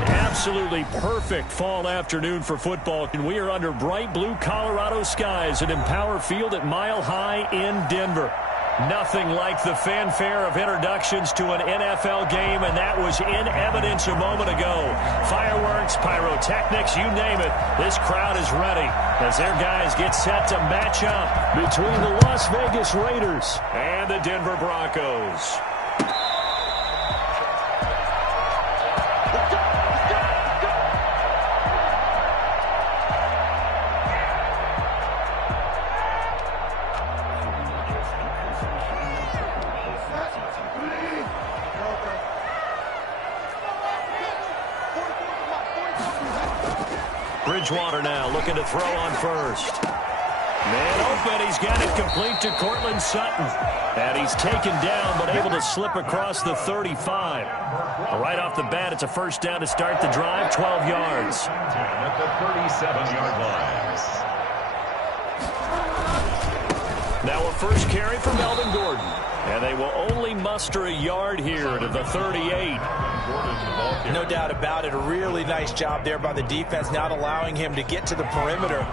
An absolutely perfect fall afternoon for football. And we are under bright blue Colorado skies at Empower Field at Mile High in Denver. Nothing like the fanfare of introductions to an NFL game, and that was in evidence a moment ago. Fireworks, pyrotechnics, you name it. This crowd is ready as their guys get set to match up between the Las Vegas Raiders and the Denver Broncos. Bridgewater now looking to throw on first. Man open, he's got it complete to Cortland Sutton. And he's taken down but able to slip across the 35. Right off the bat, it's a first down to start the drive, 12 yards. At the 37-yard line. Now a first carry for Melvin Gordon. And they will only muster a yard here to the 38. No doubt about it. A really nice job there by the defense, not allowing him to get to the perimeter.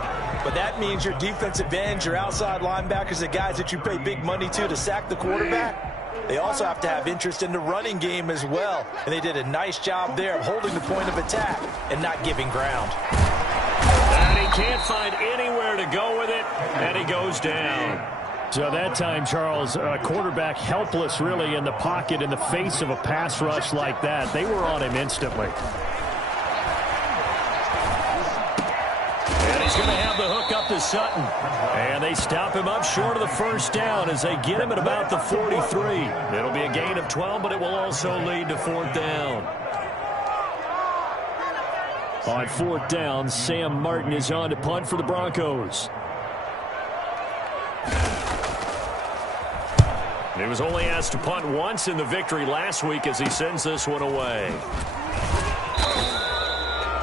But that means your defensive ends, your outside linebackers, the guys that you pay big money to sack the quarterback, they also have to have interest in the running game as well. And they did a nice job there of holding the point of attack and not giving ground. And he can't find anywhere to go with it, and he goes down. So that time, Charles, quarterback helpless really in the pocket in the face of a pass rush like that. They were on him instantly. And he's going to have the hook up to Sutton. And they stop him up short of the first down as they get him at about the 43. It'll be a gain of 12, but it will also lead to fourth down. On fourth down, Sam Martin is on to punt for the Broncos. He was only asked to punt once in the victory last week as he sends this one away.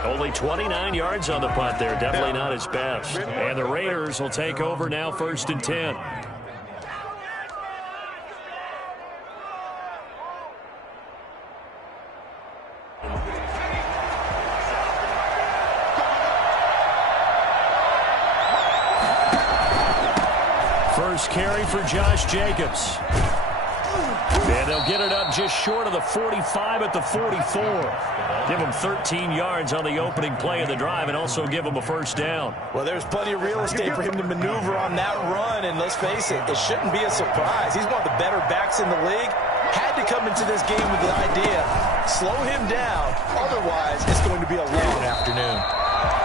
Only 29 yards on the punt there. Definitely not his best. And the Raiders will take over now, 1st and 10. First carry for Josh Jacobs. And they'll get it up just short of the 45 at the 44. Give him 13 yards on the opening play of the drive and also give him a first down. Well, there's plenty of real estate for him to maneuver on that run, and let's face it, it shouldn't be a surprise. He's one of the better backs in the league. Had to come into this game with the idea, slow him down, otherwise it's going to be a long afternoon.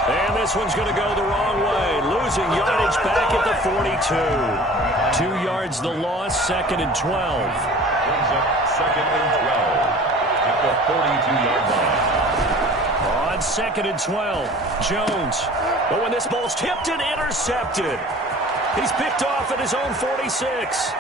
And this one's going to go the wrong way. Losing yardage back at the 42. 2 yards the loss, 2nd and 12. Brings up 2nd and 12 at the 42-yard line. On 2nd and 12, Jones. But when this ball's tipped and intercepted, he's picked off at his own 46.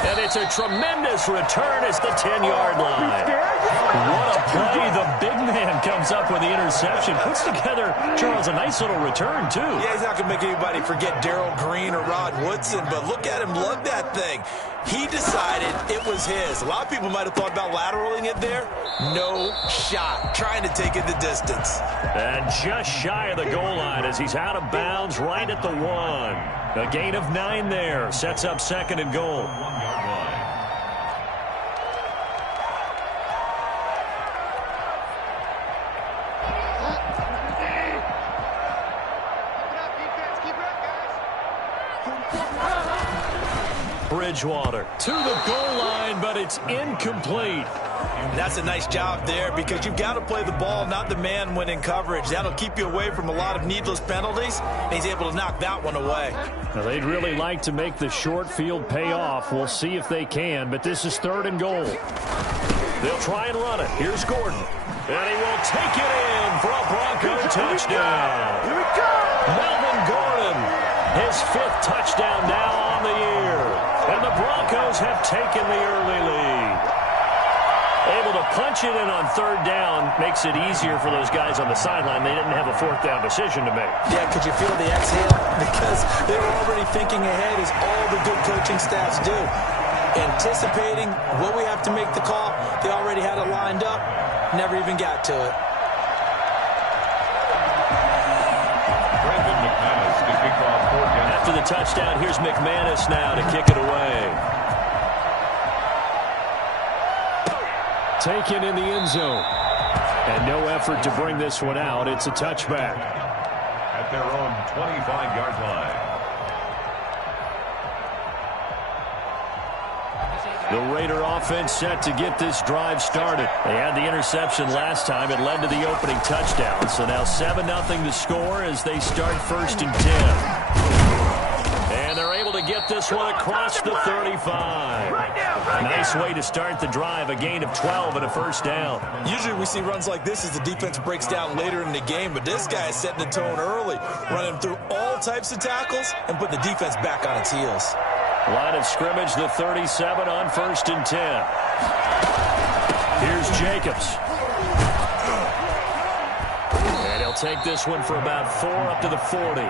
And it's a tremendous return at the 10-yard line. What a play. The big man comes up with the interception. Puts together, Charles, a nice little return, too. Yeah, he's not going to make anybody forget Darrell Green or Rod Woodson, but look at him lug that thing. He decided it was his. A lot of people might have thought about lateraling it there. No shot. Trying to take it the distance. And just shy of the goal line as he's out of bounds right at the 1. A gain of 9 there. Sets up 2nd and goal. 1-yard line. Bridgewater to the goal line, but it's incomplete. That's a nice job there because you've got to play the ball, not the man when in coverage. That'll keep you away from a lot of needless penalties, and he's able to knock that one away. Now, they'd really like to make the short field pay off. We'll see if they can, but this is 3rd and goal. They'll try and run it. Here's Gordon. And he will take it in for a Bronco touchdown. Here we go. Melvin Gordon, his 5th touchdown now on the year. And the Broncos have taken the early lead. Able to punch it in on 3rd down makes it easier for those guys on the sideline. They didn't have a 4th down decision to make. Yeah, could you feel the exhale? Because they were already thinking ahead, as all the good coaching staffs do. Anticipating what we have to make the call. They already had it lined up. Never even got to it. After the touchdown, here's McManus now to kick it away. Taken in the end zone. And no effort to bring this one out. It's a touchback. At their own 25-yard line. The Raider offense set to get this drive started. They had the interception last time. It led to the opening touchdown. So now 7-0 to score as they start 1st and 10. And they're able to get this one across the 35. Nice way to start the drive. A gain of 12 and a first down. Usually we see runs like this as the defense breaks down later in the game, but this guy is setting the tone early, running through all types of tackles and putting the defense back on its heels. Line of scrimmage, the 37 on 1st and 10. Here's Jacobs. And he'll take this one for about 4 up to the 40.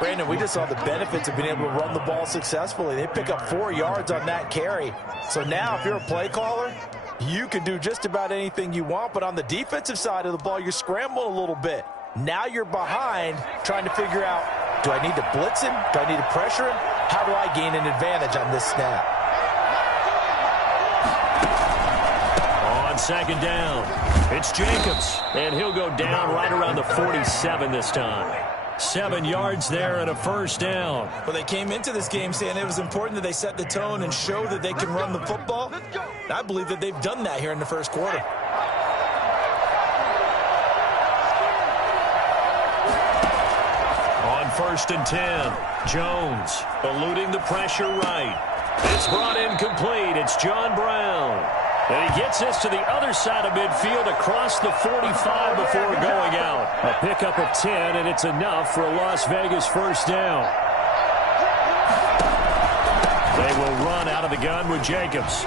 Brandon, we just saw the benefits of being able to run the ball successfully. They pick up 4 yards on that carry. So now if you're a play caller, you can do just about anything you want. But on the defensive side of the ball, you're scrambling a little bit. Now you're behind trying to figure out, do I need to blitz him? Do I need to pressure him? How do I gain an advantage on this snap? On 2nd down, it's Jacobs. And he'll go down right around the 47 this time. 7 yards there and a first down. Well, they came into this game saying it was important that they set the tone and show that they can run the football. I believe that they've done that here in the first quarter. On 1st and 10, Jones eluding the pressure right. It's brought in complete. It's John Brown. And he gets this to the other side of midfield across the 45 before going out. A pickup of 10, and it's enough for a Las Vegas first down. They will run out of the gun with Jacobs.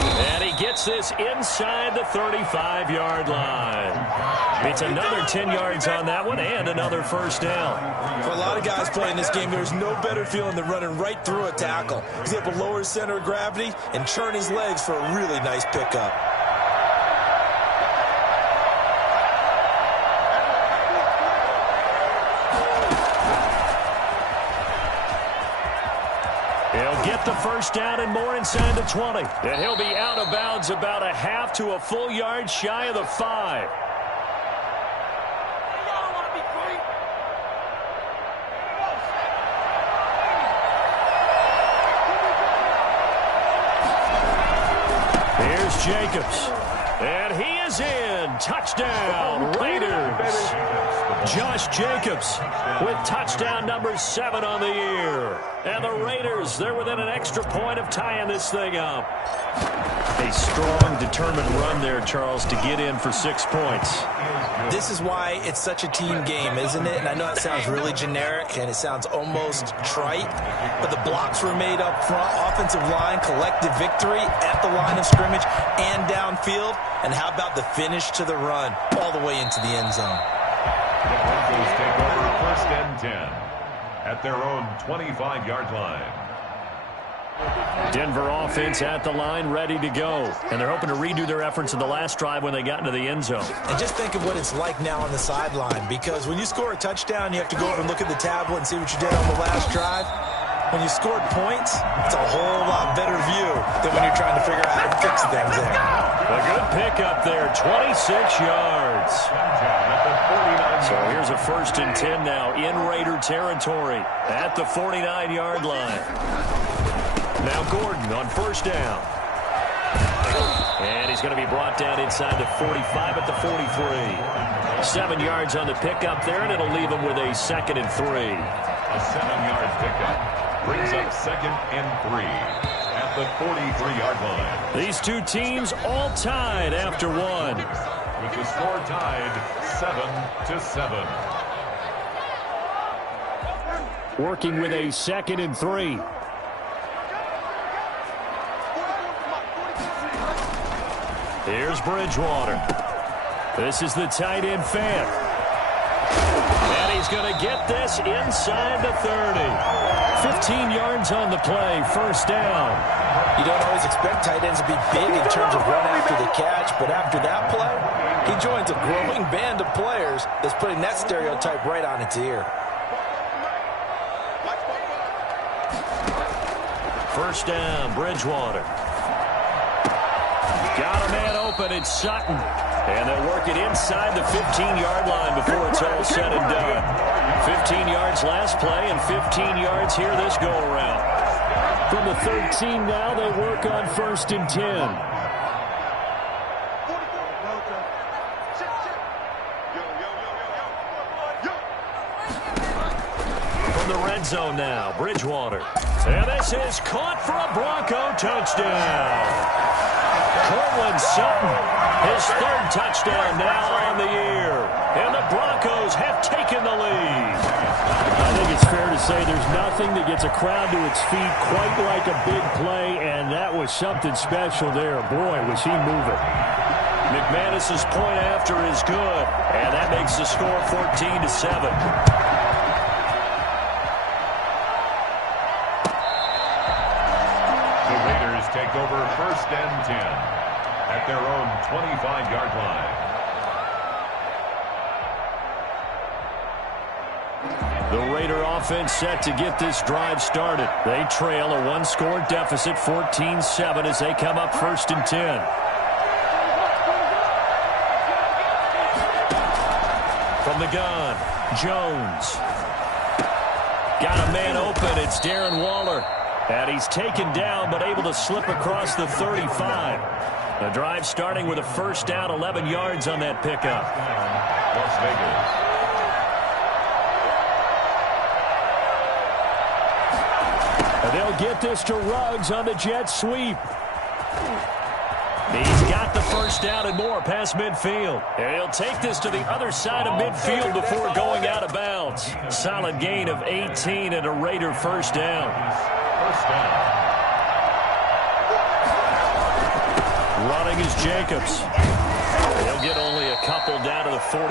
And he gets this inside the 35-yard line. It's another 10 yards on that one and another first down. For a lot of guys playing this game, there's no better feeling than running right through a tackle. He's able to lower his center of gravity and churn his legs for a really nice pickup. He'll get the first down and more inside the 20. And he'll be out of bounds about a half to a full yard shy of the 5. Here's Jacobs. And he is in. Touchdown, Raiders. Josh Jacobs with touchdown number 7 on the year. And the Raiders, they're within an extra point of tying this thing up. A strong, determined run there, Charles, to get in for 6 points. This is why it's such a team game, isn't it? And I know it sounds really generic and it sounds almost trite, but the blocks were made up front, offensive line, collective victory at the line of scrimmage and downfield. And how about the finish to the run all the way into the end zone? The Broncos take over 1st and 10 at their own 25-yard line. Denver offense at the line, ready to go. And they're hoping to redo their efforts in the last drive when they got into the end zone. And just think of what it's like now on the sideline, because when you score a touchdown, you have to go over and look at the tablet and see what you did on the last drive. When you scored points, it's a whole lot better view than when you're trying to figure out how to fix things there. A good pickup there, 26 yards. So here's a 1st and 10 now in Raider territory at the 49-yard line. Now Gordon on 1st down. And he's going to be brought down inside the 45 at the 43. 7 yards on the pickup there, and it'll leave him with a 2nd and 3. A 7-yard pickup brings up 2nd and 3 at the 43-yard line. These two teams all tied after 1. With the score tied 7-7. Working with a 2nd and 3. Here's Bridgewater. This is the tight end Fant. And he's going to get this inside the 30. 15 yards on the play, first down. You don't always expect tight ends to be big in terms of run after the catch, but after that play, he joins a growing band of players that's putting that stereotype right on its ear. First down, Bridgewater. Got a man open, it's Sutton. And they'll work it inside the 15-yard line before it's all said and done. 15 yards last play and 15 yards here this go-around. From the 13 now, they work on 1st and 10. From the red zone now, Bridgewater. And this is caught for a Bronco touchdown. Cortland Sutton, his 3rd touchdown now on the year. And the Broncos have taken the lead. I think it's fair to say there's nothing that gets a crowd to its feet quite like a big play, and that was something special there. Boy, was he moving. McManus's point after is good, and that makes the score 14-7. Take over 1st and 10 at their own 25-yard line. The Raider offense set to get this drive started. They trail a 1-score deficit, 14-7, as they come up 1st and 10. From the gun, Jones. Got a man open. It's Darren Waller. And he's taken down, but able to slip across the 35. The drive starting with a first down, 11 yards on that pickup. Las And Vegas. they'll get this to Ruggs on the jet sweep. He's got the first down and more past midfield. And he'll take this to the other side of midfield before going out of bounds. Solid gain of 18 and a Raider first down. Running is Jacobs. He'll get only a couple down to the 44.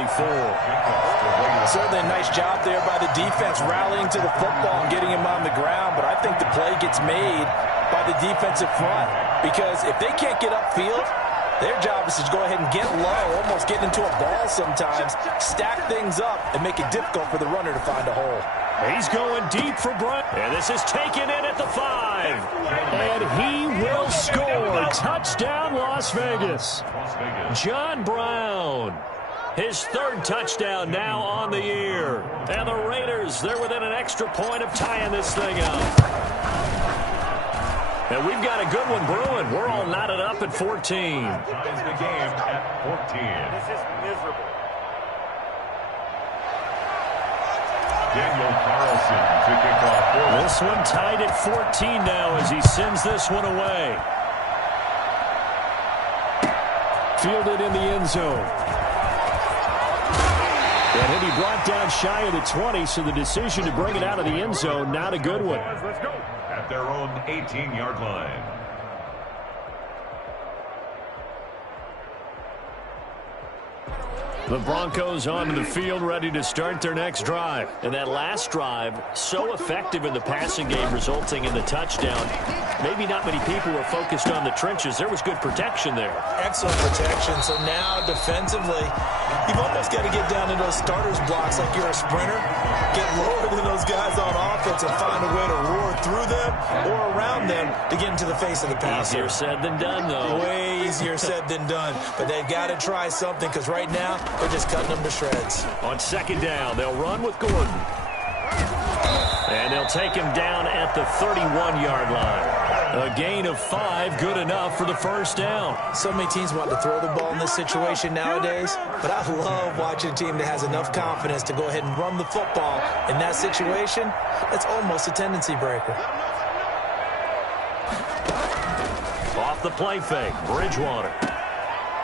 Certainly a nice job there by the defense rallying to the football and getting him on the ground, but I think the play gets made by the defensive front because if they can't get upfield, their job is to go ahead and get low, almost get into a ball sometimes, stack things up, and make it difficult for the runner to find a hole. He's going deep for Bryant. And this is taken in at the 5. And he will score. Touchdown, Las Vegas. John Brown. His 3rd touchdown now on the year. And the Raiders, they're within an extra point of tying this thing up. And we've got a good one brewing. We're all knotted up at 14. Ties the game at 14. This is miserable. Daniel Carlson to kick off. This one tied at 14 now as he sends this one away. Fielded in the end zone. And he'll be brought down shy of the 20, so the decision to bring it out of the end zone, not a good one. Let's go. At their own 18-yard line. The Broncos onto the field, ready to start their next drive. And that last drive, so effective in the passing game, resulting in the touchdown. Maybe not many people were focused on the trenches. There was good protection there. Excellent protection. So now defensively, you've almost got to get down to those starters blocks like you're a sprinter. Get lower than those guys on offense and find a way to roar through them or around them to get into the face of the passer. Easier said than done, though. Way easier said than done. But they've got to try something because right now they're just cutting them to shreds. On 2nd down, they'll run with Gordon. And they'll take him down at the 31-yard line. A gain of 5, good enough for the first down. So many teams want to throw the ball in this situation nowadays, but I love watching a team that has enough confidence to go ahead and run the football. In that situation, it's almost a tendency breaker. Off the play fake, Bridgewater.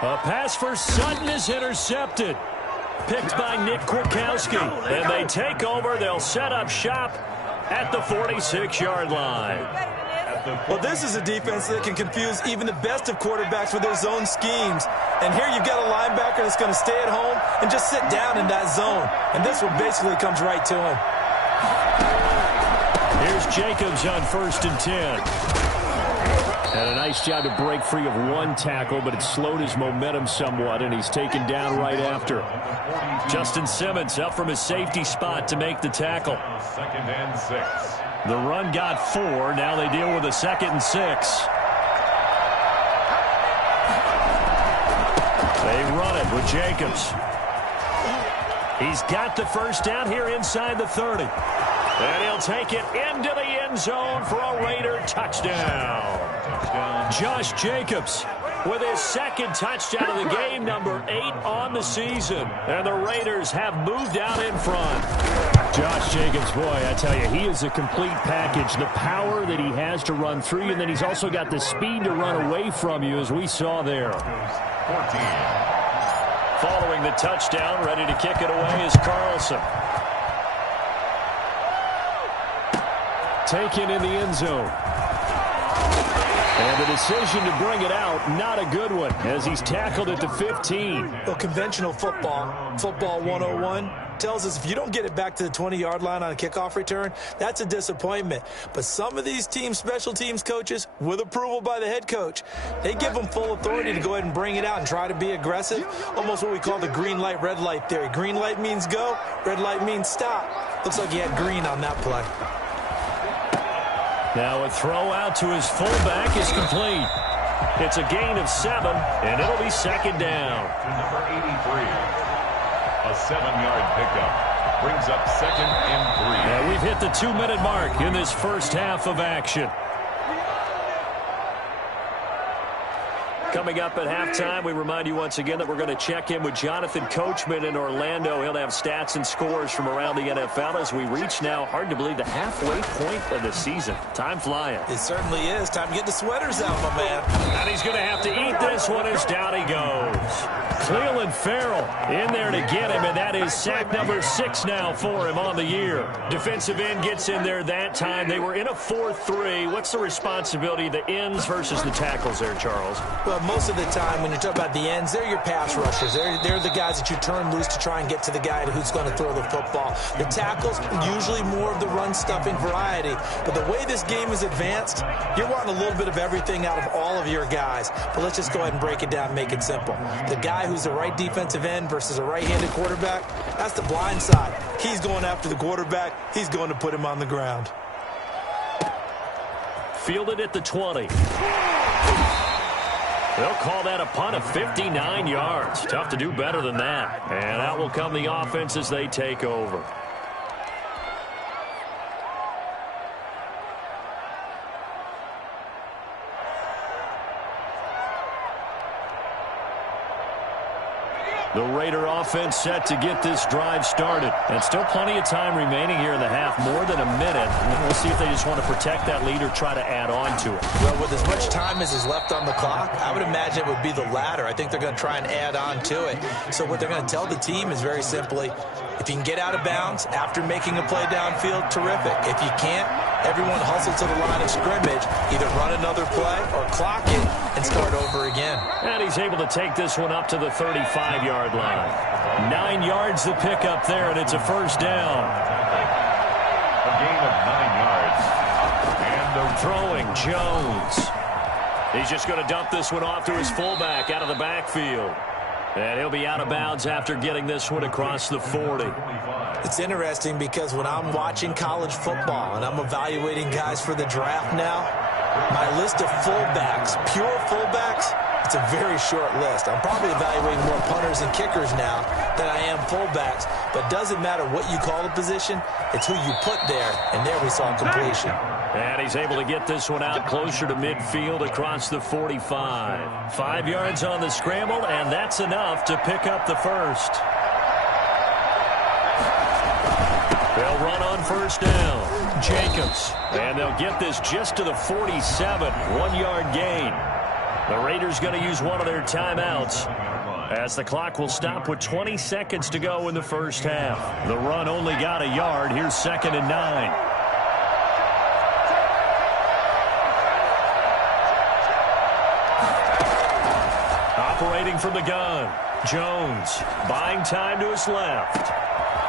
A pass for Sutton is intercepted. Picked by Nick Kwiatkowski. And they take over. They'll set up shop at the 46-yard line. Well, this is a defense that can confuse even the best of quarterbacks with their zone schemes. And here you've got a linebacker linebacker that's going to stay at home and just sit down in that zone. And this one basically comes right to him. Here's Jacobs on 1st and 10. And a nice job to break free of one tackle, but it slowed his momentum somewhat, and he's taken down right after. Justin Simmons up from his safety spot to make the tackle. 2nd and 6. The run got 4. Now they deal with a 2nd and 6. They run it with Jacobs. He's got the first down here inside the 30. And he'll take it into the end zone for a Raider touchdown. Josh Jacobs with his 2nd touchdown of the game, number 8 on the season. And the Raiders have moved out in front. Josh Jacobs, boy, I tell you, he is a complete package. The power that he has to run through you, and then he's also got the speed to run away from you, as we saw there. 14. Following the touchdown, ready to kick it away is Carlson. Taken in the end zone. And the decision to bring it out, not a good one, as he's tackled at the 15. Well, conventional football 101, tells us if you don't get it back to the 20-yard line on a kickoff return, that's a disappointment. But some of these special teams coaches, with approval by the head coach, they give them full authority to go ahead and bring it out and try to be aggressive, almost what we call the green light, red light theory. Green light means go, red light means stop. Looks like he had green on that play. Now a throw out to his fullback is complete. It's a gain of 7, and it'll be 2nd down. Number 83. A 7-yard pickup. Brings up 2nd and 3. And we've hit the 2-minute mark in this first half of action. Coming up at halftime, we remind you once again that we're going to check in with Jonathan Coachman in Orlando. He'll have stats and scores from around the NFL as we reach now, hard to believe, the halfway point of the season. Time flying. It certainly is. Time to get the sweaters out, my man. And he's going to have to eat this one as down he goes. Cleveland Farrell in there to get him, and that is sack number 6 now for him on the year. Defensive end gets in there that time. They were in a 4-3. What's the responsibility of the ends versus the tackles there, Charles? Well, most of the time when you're talking about the ends, they're your pass rushers. They're the guys that you turn loose to try and get to the guy who's going to throw the football. The tackles, usually more of the run-stuffing variety. But the way this game is advanced, you're wanting a little bit of everything out of all of your guys. But let's just go ahead and break it down and make it simple. The guy who's the right defensive end versus a right-handed quarterback, that's the blind side. He's going after the quarterback. He's going to put him on the ground. Fielded at the 20. They'll call that a punt of 59 yards. Tough to do better than that. And out will come the offense as they take over. The Raider offense set to get this drive started. And still plenty of time remaining here in the half, more than a minute. We'll see if they just want to protect that lead or try to add on to it. Well, with as much time as is left on the clock, I would imagine it would be the latter. I think they're going to try and add on to it. So what they're going to tell the team is very simply, if you can get out of bounds after making a play downfield, terrific. If you can't, everyone hustle to the line of scrimmage, either run another play or clock it and start over again. And he's able to take this one up to the 35-yard line. 9 yards the pickup there, and it's a first down. A gain of 9 yards. And the throwing Jones. He's just going to dump this one off to his fullback out of the backfield. And he'll be out of bounds after getting this one across the 40. It's interesting because when I'm watching college football and I'm evaluating guys for the draft now, my list of fullbacks, pure fullbacks, it's a very short list. I'm probably evaluating more punters and kickers now than I am fullbacks. But it doesn't matter what you call the position, it's who you put there. And there we saw completion. And he's able to get this one out closer to midfield across the 45. 5 yards on the scramble, and that's enough to pick up the first. They'll run on first down. Jacobs. And they'll get this just to the 47. 1 yard gain. The Raiders going to use one of their timeouts as the clock will stop with 20 seconds to go in the first half. The run only got a yard. Here's 2nd and 9. Operating from the gun. Jones buying time to his left.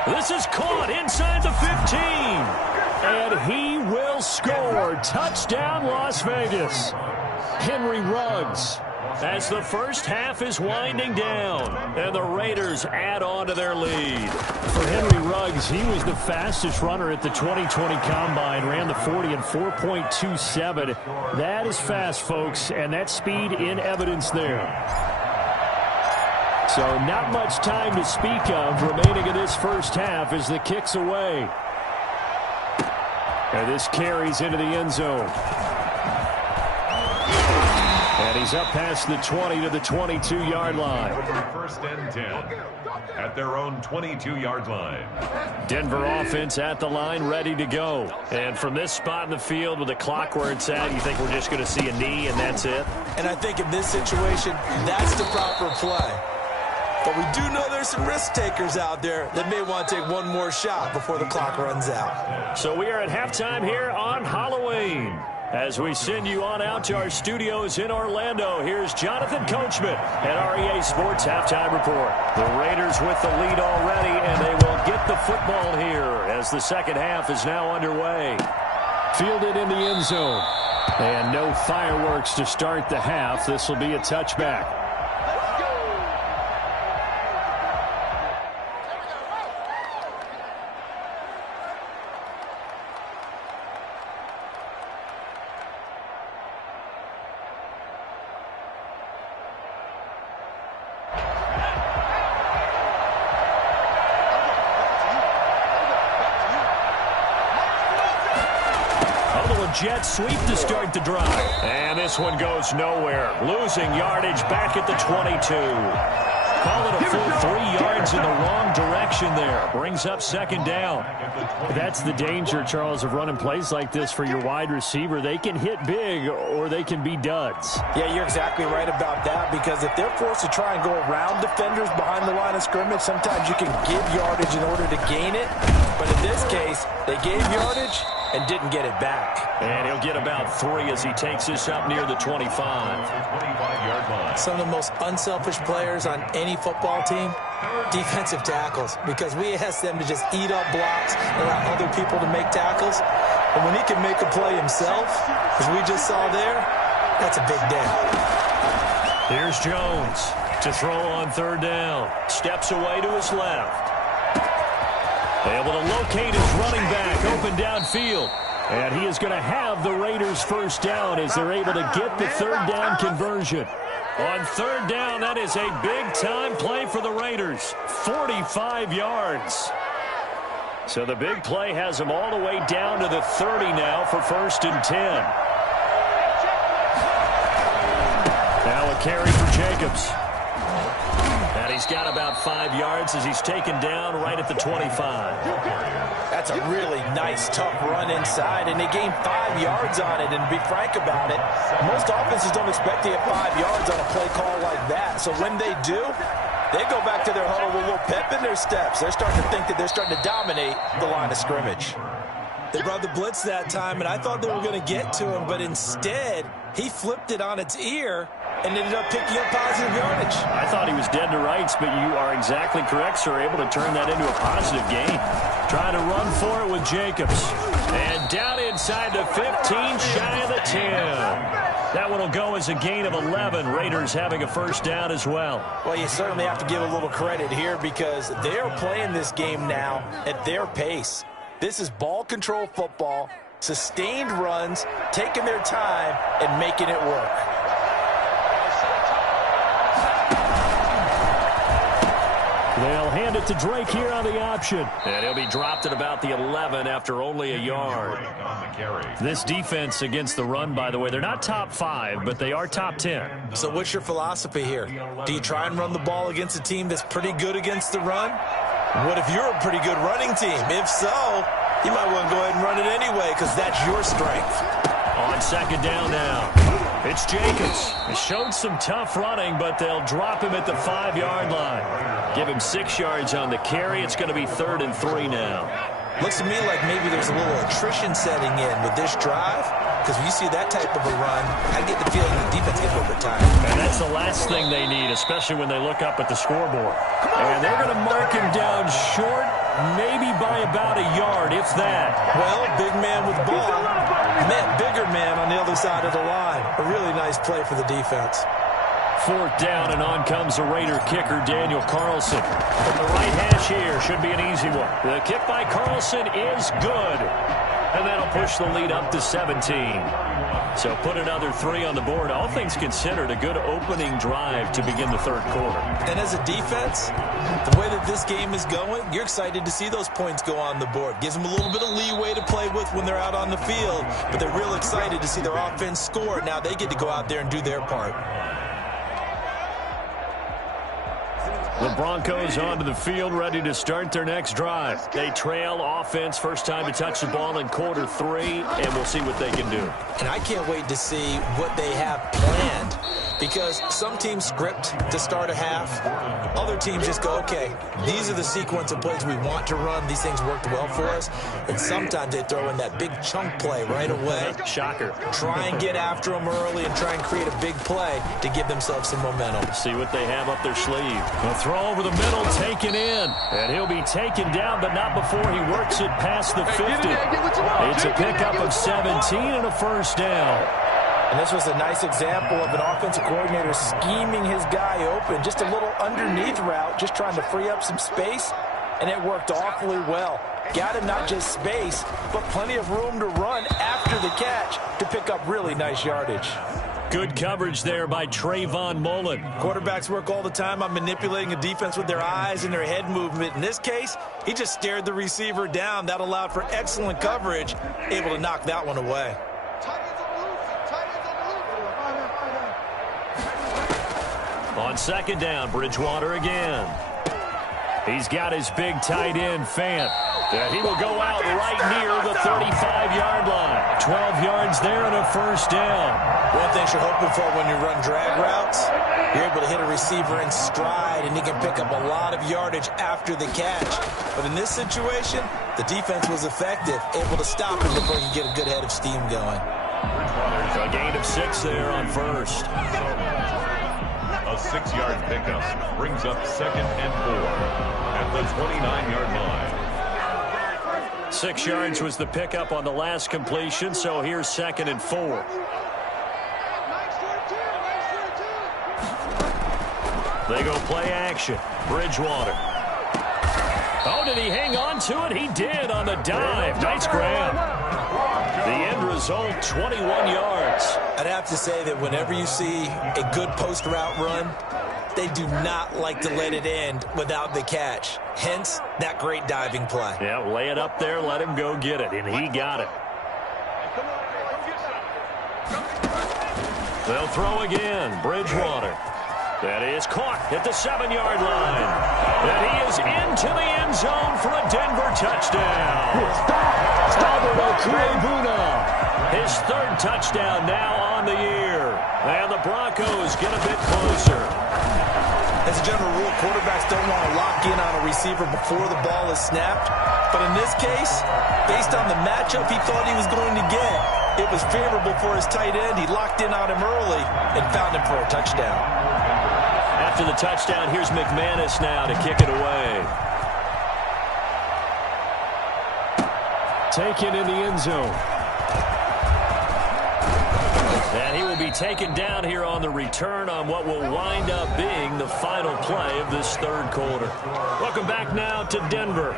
This is caught inside the 15. And he will score. Touchdown, Las Vegas. Henry Ruggs, as the first half is winding down, and the Raiders add on to their lead. For Henry Ruggs, he was the fastest runner at the 2020 Combine, ran the 40 in 4.27. That is fast, folks, and that speed in evidence there. So not much time to speak of remaining in this first half as the kick's away. And this carries into the end zone. And he's up past the 20 to the 22-yard line. First and 10 at their own 22-yard line. Denver offense at the line, ready to go. And from this spot in the field with the clock where it's at, you think we're just going to see a knee and that's it? And I think in this situation, that's the proper play. But we do know there's some risk takers out there that may want to take one more shot before the clock runs out. So we are at halftime here on Halloween. As we send you on out to our studios in Orlando, here's Jonathan Coachman at REA Sports Halftime Report. The Raiders with the lead already, and they will get the football here as the second half is now underway. Fielded in the end zone. And no fireworks to start the half. This will be a touchback. Jet sweep to start the drive. And this one goes nowhere. Losing yardage back at the 22. Call it a full 3 yards in the wrong direction there. Brings up second down. That's the danger, Charles, of running plays like this for your wide receiver. They can hit big or they can be duds. Yeah, you're exactly right about that, because if they're forced to try and go around defenders behind the line of scrimmage, sometimes you can give yardage in order to gain it. But in this case, they gave yardage and didn't get it back. And he'll get about 3 as he takes this up near the 25. 25-yard line. Some of the most unselfish players on any football team, defensive tackles, because we ask them to just eat up blocks and allow other people to make tackles. And when he can make a play himself, as we just saw there, that's a big day. Here's Jones to throw on third down. Steps away to his left. Able to locate his running back open downfield. And he is going to have the Raiders first down as they're able to get the third down conversion. On third down, that is a big-time play for the Raiders. 45 yards. So the big play has them all the way down to the 30 now for first and 10. Now a carry for Jacobs. And he's got about 5 yards as he's taken down right at the 25. That's a really nice, tough run inside, and they gained 5 yards on it. And to be frank about it, most offenses don't expect to get 5 yards on a play call like that. So when they do, they go back to their huddle with a little pep in their steps. They're starting to think that they're starting to dominate the line of scrimmage. They brought the blitz that time, and I thought they were going to get to him, but instead, he flipped it on its ear and ended up picking up positive yardage. I thought he was dead to rights, but you are exactly correct, sir. Able to turn that into a positive gain. Trying to run for it with Jacobs. And down inside the 15, shy of the 10. That one will go as a gain of 11. Raiders having a first down as well. Well, you certainly have to give a little credit here because they are playing this game now at their pace. This is ball control football, sustained runs, taking their time, and making it work. They'll hand it to Drake here on the option. And he'll be dropped at about the 11 after only a yard. This defense against the run, by the way, they're not top 5, but they are top 10. So what's your philosophy here? Do you try and run the ball against a team that's pretty good against the run? What if you're a pretty good running team? If so, you might want to go ahead and run it anyway because that's your strength. On second down now, it's Jacobs. He showed some tough running, but they'll drop him at the 5-yard line. Give him 6 yards on the carry. It's going to be 3rd and 3 now. Looks to me like maybe there's a little attrition setting in with this drive. because when you see that type of a run, I get the feeling the defense gets a little bit tired. And that's the last thing they need, especially when they look up at the scoreboard. And they're going to mark him down short, maybe by about a yard, if that. Well, big man with ball meant bigger man on the other side of the line. A really nice play for the defense. 4th down, and on comes the Raider kicker, Daniel Carlson. From the right hash here, should be an easy one. The kick by Carlson is good. And that'll push the lead up to 17. So put another 3 on the board. All things considered, a good opening drive to begin the 3rd quarter. And as a defense, the way that this game is going, you're excited to see those points go on the board. Gives them a little bit of leeway to play with when they're out on the field. But they're real excited to see their offense score. Now they get to go out there and do their part. The Broncos onto the field, ready to start their next drive. They trail offense, first time to touch the ball in quarter 3, and we'll see what they can do. And I can't wait to see what they have planned, because some teams script to start a half. Other teams just go, okay, these are the sequence of plays we want to run. These things worked well for us. And sometimes they throw in that big chunk play right away. Shocker. Try and get after them early and try and create a big play to give themselves some momentum. See what they have up their sleeve. A throw over the middle, taken in. And he'll be taken down, but not before he works it past the 50. It's a pickup of 17 and a first down. And this was a nice example of an offensive coordinator scheming his guy open. Just a little underneath route, just trying to free up some space. And it worked awfully well. Got him not just space, but plenty of room to run after the catch to pick up really nice yardage. Good coverage there by Trayvon Mullen. Quarterbacks work all the time on manipulating a defense with their eyes and their head movement. In this case, he just stared the receiver down. That allowed for excellent coverage, able to knock that one away. On 2nd down, Bridgewater again. He's got his big tight end, Fant. And he will go out right near the 35-yard line. 12 yards there and a first down. One thing you're hoping for when you run drag routes, you're able to hit a receiver in stride, and he can pick up a lot of yardage after the catch. But in this situation, the defense was effective, able to stop him before he could get a good head of steam going. A gain of 6 there on first. A 6-yard pickup brings up 2nd and 4 at the 29-yard line. 6 yards was the pickup on the last completion, so here's 2nd and 4. They go play action. Bridgewater. Oh, did he hang on to it? He did on the dive. Nice grab. The end result, 21 yards. I'd have to say that whenever you see a good post route run, they do not like to let it end without the catch. Hence, that great diving play. Yeah, lay it up there, let him go get it, and he got it. They'll throw again. Bridgewater. That is caught at the 7-yard line. And he is into the end zone for a Denver touchdown. His 3rd touchdown now on the year. And the Broncos get a bit closer. As a general rule, quarterbacks don't want to lock in on a receiver before the ball is snapped. But in this case, based on the matchup he thought he was going to get, it was favorable for his tight end. He locked in on him early and found him for a touchdown. After the touchdown, here's McManus now to kick it away. Taken in the end zone. And he will be taken down here on the return on what will wind up being the final play of this 3rd quarter. Welcome back now to Denver.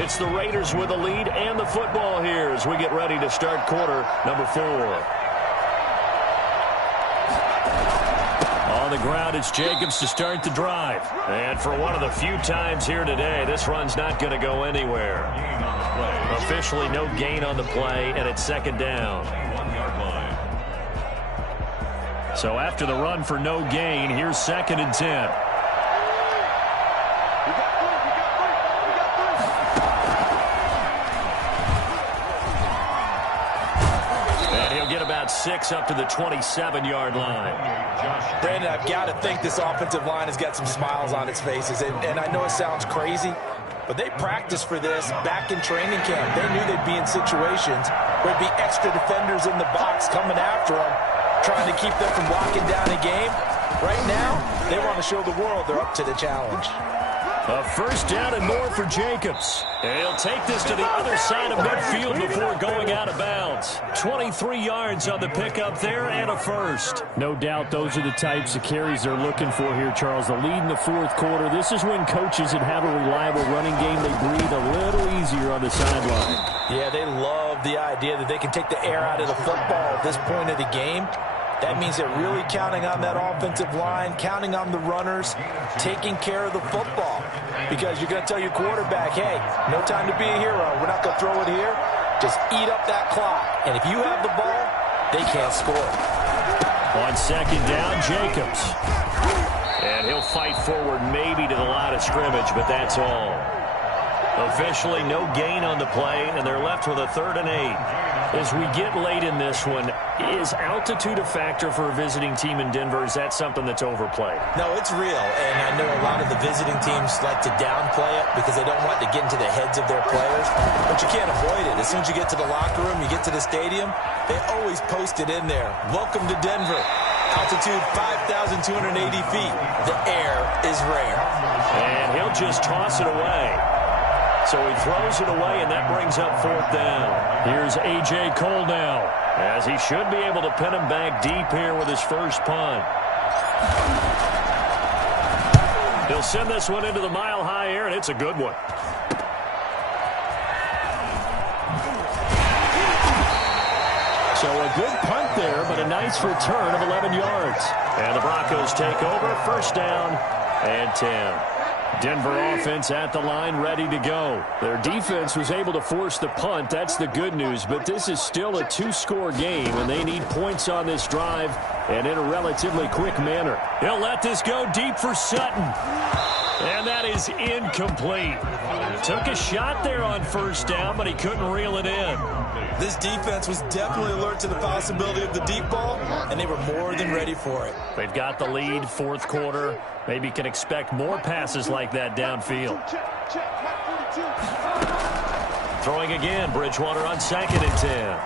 It's the Raiders with the lead and the football here as we get ready to start quarter number 4. On the ground, it's Jacobs to start the drive. And for one of the few times here today, this run's not going to go anywhere. Officially no gain on the play, and it's 2nd down. So after the run for no gain, here's 2nd and 10. And he'll get about 6 up to the 27-yard line. Brandon, I've got to think this offensive line has got some smiles on its faces. And I know it sounds crazy, But they practiced for this back in training camp. They knew they'd be in situations where there'd be extra defenders in the box coming after them, trying to keep them from locking down a game. Right now, they want to show the world they're up to the challenge. A first down and more for Jacobs. And he'll take this to the other side of midfield before going out of bounds. 23 yards on the pickup there and a first. No doubt those are the types of carries they're looking for here, Charles. The lead in the fourth quarter. This is when coaches that have a reliable running game, they breathe a little easier on the sideline. Yeah, they love the idea that they can take the air out of the football at this point of the game. That means they're really counting on that offensive line, counting on the runners, taking care of the football. Because you're going to tell your quarterback, hey, no time to be a hero. We're not going to throw it here. Just eat up that clock. And if you have the ball, they can't score. On second down, Jacobs. And he'll fight forward maybe to the line of scrimmage, but that's all. Officially no gain on the play, and they're left with a 3rd and 8. As we get late in this one, is altitude a factor for a visiting team in Denver? Is that something that's overplayed? No, it's real, and I know a lot of the visiting teams like to downplay it because they don't want to get into the heads of their players, but you can't avoid it. As soon as you get to the locker room, you get to the stadium, they always post it in there. Welcome to Denver. Altitude 5,280 feet. The air is rare. And he'll just toss it away. So he throws it away, and that brings up 4th down. Here's A.J. Cole now, as he should be able to pin him back deep here with his first punt. He'll send this one into the mile-high air, and it's a good one. So a good punt there, but a nice return of 11 yards. And the Broncos take over, 1st down and 10. Denver offense at the line, ready to go. Their defense was able to force the punt. That's the good news. But this is still a 2-score game, and they need points on this drive and in a relatively quick manner. He'll let this go deep for Sutton. And that is incomplete. Took a shot there on 1st down, but he couldn't reel it in. This defense was definitely alert to the possibility of the deep ball, and they were more than ready for it. They've got the lead, 4th quarter. Maybe can expect more passes like that downfield. Throwing again, Bridgewater on 2nd and 10.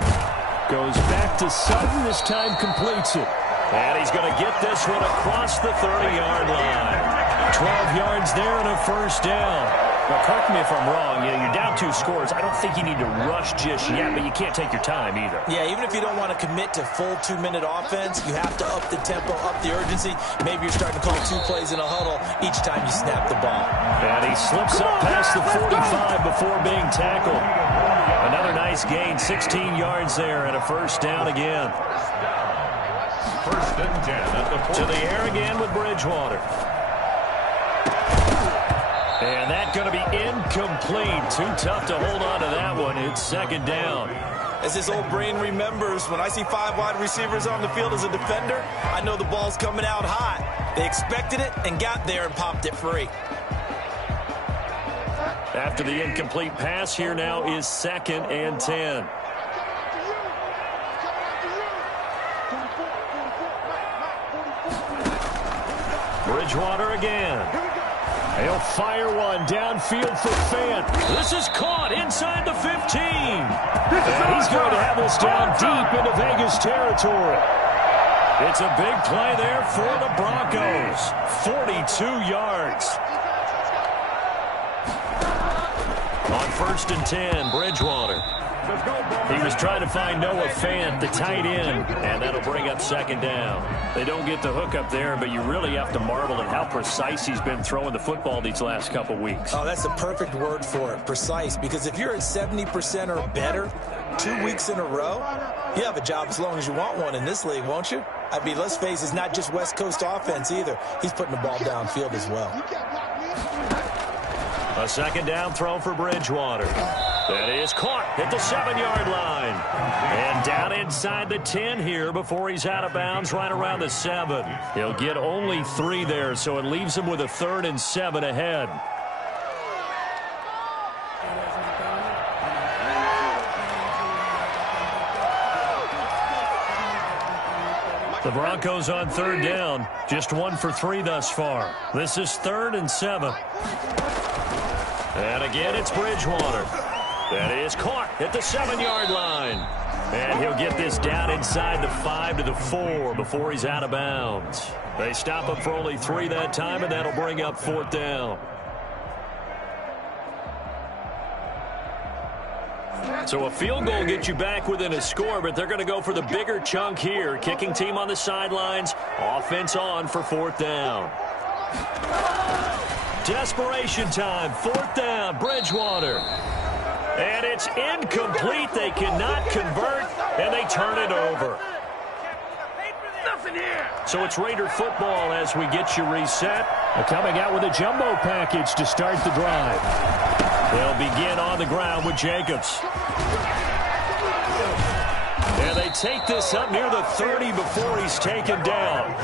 Goes back to Sutton, this time completes it. And he's going to get this one across the 30-yard line. 12 yards there and a 1st down. Now, correct me if I'm wrong. You're down 2 scores. I don't think you need to rush just yet, but you can't take your time either. Yeah, even if you don't want to commit to full 2-minute offense, you have to up the tempo, up the urgency. Maybe you're starting to call 2 plays in a huddle each time you snap the ball. And he slips up past the 45 before being tackled. Another nice gain, 16 yards there, and a 1st down again. 1st and 10 at the 40. To the air again with Bridgewater. And that's going to be incomplete. Too tough to hold on to that one. It's 2nd down. As his old brain remembers, when I see 5 wide receivers on the field as a defender, I know the ball's coming out hot. They expected it and got there and popped it free. After the incomplete pass, here now is 2nd and 10. Bridgewater again. He'll fire one downfield for Fant. This is caught inside the 15. And he's going to have this down deep into Vegas territory. It's a big play there for the Broncos. 42 yards. On 1st and 10, Bridgewater. He was trying to find Noah Fant, the tight end, and that'll bring up 2nd down. They don't get the hook up there, but you really have to marvel at how precise he's been throwing the football these last couple weeks. Oh, that's the perfect word for it, precise, because if you're at 70% or better 2 weeks in a row, you have a job as long as you want one in this league, won't you? I mean, let's face it, it's not just West Coast offense either. He's putting the ball downfield as well. A 2nd down throw for Bridgewater. That is caught at the 7-yard line. And down inside the 10 here before he's out of bounds right around the 7. He'll get only 3 there, so it leaves him with a 3rd and 7 ahead. The Broncos on 3rd down. Just 1 for 3 thus far. This is 3rd and 7. And again, it's Bridgewater. That is caught at the 7-yard line. And he'll get this down inside the 5 to the 4 before he's out of bounds. They stop him for only 3 that time, and that'll bring up 4th down. So a field goal gets you back within a score, but they're going to go for the bigger chunk here. Kicking team on the sidelines. Offense on for 4th down. Desperation time. 4th down. Bridgewater. And it's incomplete. They cannot convert, and they turn it over. So it's Raider football as we get you reset. They're coming out with a jumbo package to start the drive. They'll begin on the ground with Jacobs. And they take this up near the 30 before he's taken down.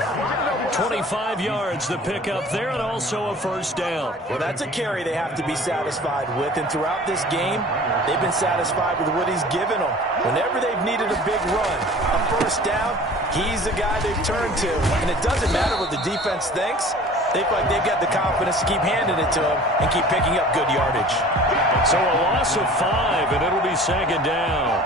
25 yards the pickup there, and also a 1st down. Well, that's a carry they have to be satisfied with, and throughout this game, they've been satisfied with what he's given them. Whenever they've needed a big run, a 1st down, he's the guy they've turned to. And it doesn't matter what the defense thinks. They feel like they've got the confidence to keep handing it to him and keep picking up good yardage. So a loss of 5, and it'll be 2nd down.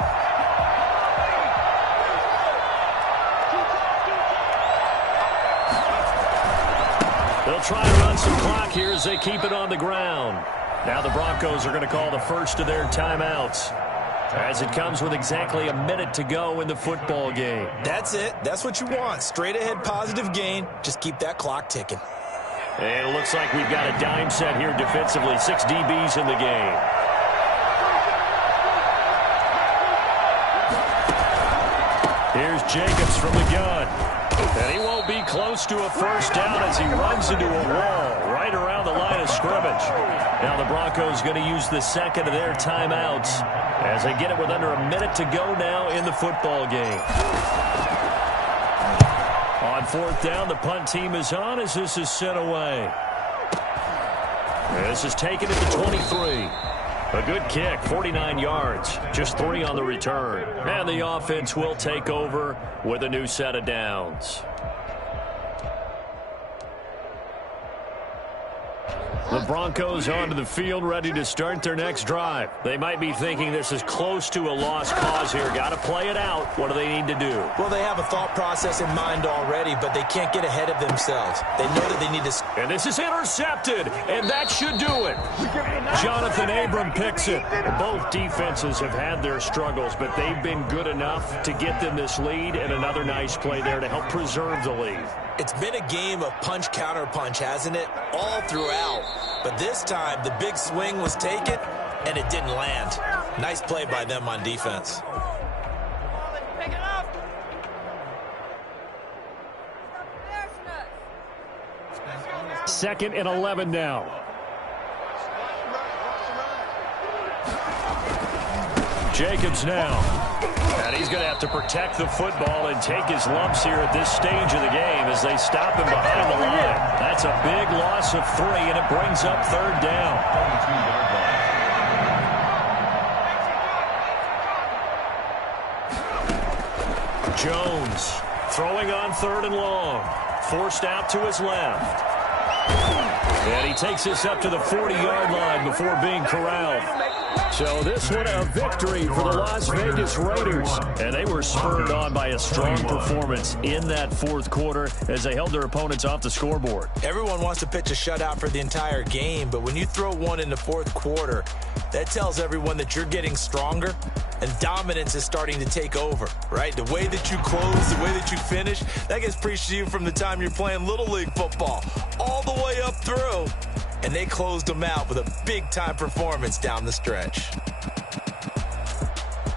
They'll try to run some clock here as they keep it on the ground. Now the Broncos are going to call the first of their timeouts, as it comes with exactly a minute to go in the football game. That's it. That's what you want. Straight ahead positive gain. Just keep that clock ticking. And it looks like we've got a dime set here defensively. 6 DBs in the game. Here's Jacobs from the gun. And he won't be close to a 1st down as he runs into a wall right around the line of scrimmage. Now the Broncos going to use the 2nd of their timeouts as they get it with under a minute to go now in the football game. On 4th down, the punt team is on as this is sent away. This is taken at the 23. A good kick, 49 yards, just 3 on the return. And the offense will take over with a new set of downs. The Broncos onto the field, ready to start their next drive. They might be thinking this is close to a lost cause here. Got to play it out. What do they need to do? Well, they have a thought process in mind already, but they can't get ahead of themselves. They know that they need to... And this is intercepted, and that should do it. Jonathan Abram picks it. Both defenses have had their struggles, but they've been good enough to get them this lead, and another nice play there to help preserve the lead. It's been a game of punch-counter-punch, hasn't it? All throughout. But this time, the big swing was taken, and it didn't land. Nice play by them on defense. Second and 11 now. Jacobs now. And he's going to have to protect the football and take his lumps here at this stage of the game as they stop him behind the line. That's a big loss of 3, and it brings up 3rd down. Jones throwing on 3rd and long. Forced out to his left. And he takes this up to the 40-yard line before being corralled. So this one a victory for the Las Vegas Raiders. And they were spurred on by a strong performance in that 4th quarter as they held their opponents off the scoreboard. Everyone wants to pitch a shutout for the entire game, but when you throw one in the 4th quarter, that tells everyone that you're getting stronger and dominance is starting to take over, right? The way that you close, the way that you finish, that gets preached to you from the time you're playing Little League football all the way up through. And they closed them out with a big-time performance down the stretch.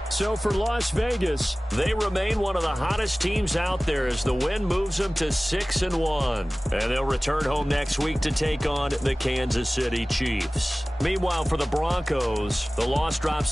So for Las Vegas, they remain one of the hottest teams out there as the win moves them to 6-1. And they'll return home next week to take on the Kansas City Chiefs. Meanwhile, for the Broncos, the loss drops